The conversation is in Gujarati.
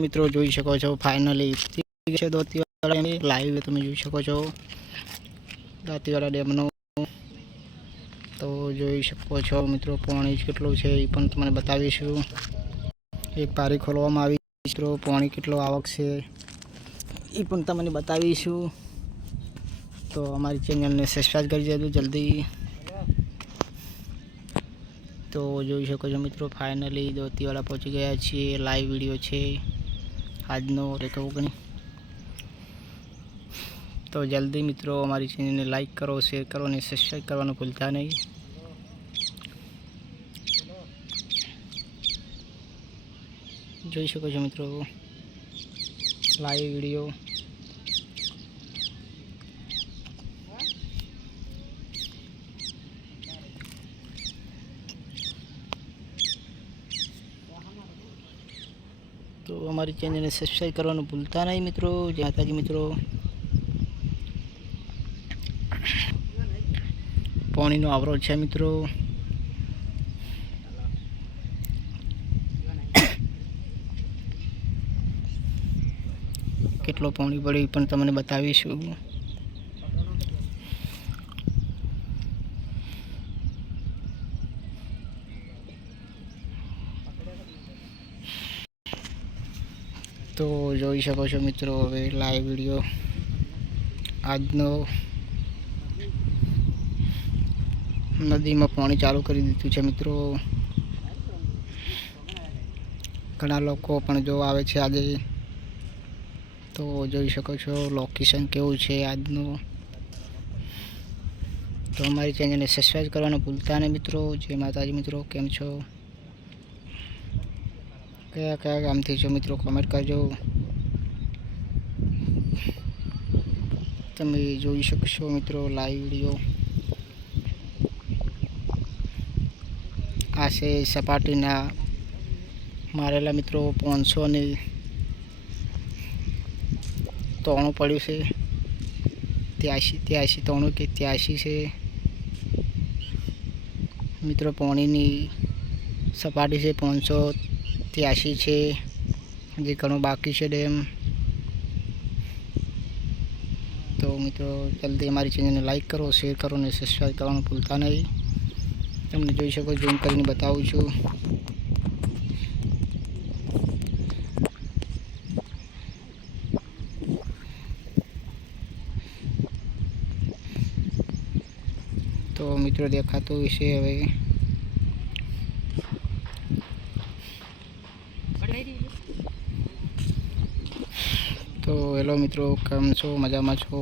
મિત્રો જોઈ શકો છો ફાઇનલી છે દોતીવાડા ડેમ લાઈવ તમે જોઈ શકો છો. દાંતીવાડા ડેમનો તો જોઈ શકો છો મિત્રો, પાણી કેટલું છે એ પણ તમને બતાવીશું. એક પારી ખોલવામાં આવી મિત્રો, પાણી કેટલો આવક છે એ પણ તમને બતાવીશું. તો અમારી ચેનલને સબસ્ક્રાઈબ કરી દેજો જલ્દી. તો જોઈ શકો છો મિત્રો ફાઇનલી દોતીવાડા પહોંચી ગયા છીએ. લાઈવ વીડિયો છે. આજનો રેખો ઓગણી. તો જલ્દી મિત્રો અમારી ચેનલને લાઈક કરો, શેર કરો અને સબસ્ક્રાઈબ કરવાનું ભૂલતા નહીં. જોઈ શકો છો મિત્રો લાઈવ વીડિયો તો અમારી ચેનલને સબસ્ક્રાઈબ કરવાનું ભૂલતા નહીં મિત્રો. જય માતાજી મિત્રો. પાણીનો આવરો છે મિત્રો. કેટલો પાણી પડ્યું પણ તમને બતાવીશું. તો જોઈ શકો છો મિત્રો હવે લાઈવ વીડિયો આજનો નદીમાં પાણી ચાલુ કરી દીધું છે મિત્રો. ઘણા લોકો પણ જોવા આવે છે આજે. તો જોઈ શકો છો લોકેશન કેવું છે આજનું. તો અમારી ચેનલને સબસ્ક્રાઈબ કરવાનું ભૂલતા નહીં મિત્રો. જય માતાજી મિત્રો, કેમ છો? કયા કયા ગામથી છો મિત્રો? કમેન્ટ કરજો. તમે જોઈ શકશો મિત્રો લાઈવ વીડિયો આ છે સપાટીના મારેલા મિત્રો પાંચસો ને ત્રણું પડ્યું છે. ત્યાંશી ત્યાંશી ત્રણું કે ત્યાંશી છે. મિત્રો પાણીની સપાટી છે પાંચસો ત્યાંશી છે, હજી ઘણું બાકી છે ડેમ. તો મિત્રો, જલ્દી અમારી ચેનલને લાઈક કરો, શેર કરો અને સબસ્ક્રાઈબ કરવાનું ભૂલતા નહીં. તમને જોઈ શકો ઝૂમ કરીને બતાવું છું. તો મિત્રો, દેખાતું હશે હવે. તો હેલો મિત્રો કેમ છો? મજામાં છો?